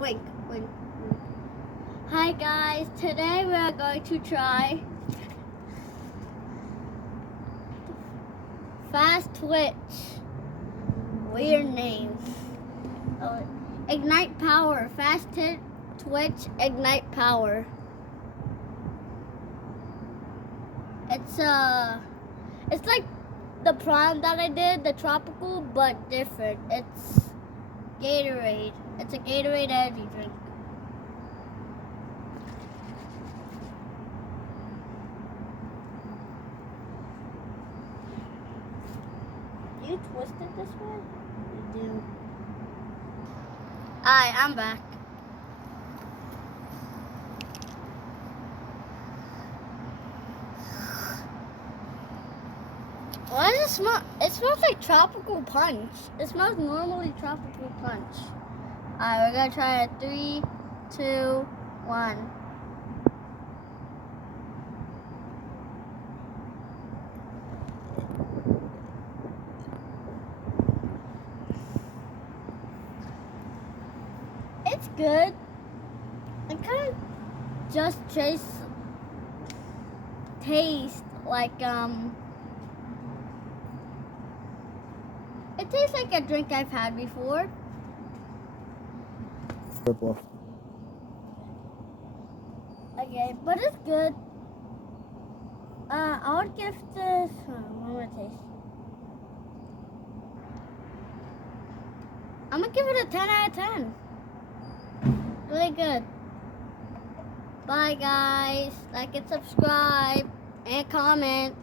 Wait. Hi guys, today we are going to try Fast Twitch. Weird name. Ignite Power. Twitch Ignite Power. It's like the prime that I did, the tropical, but different. It's Gatorade. It's a Gatorade energy drink. You twist it this way? You do. Alright, I'm back. Why does it smell? It smells like tropical punch. It smells normally tropical punch. Alright, we're gonna try it. 3, 2, 1. It's good. It kind of just tastes like it tastes like a drink I've had before. Purple. Okay, but it's good. I would give this one more taste. I'm gonna give it a 10 out of 10. Really good. Bye guys. Like and subscribe and comment.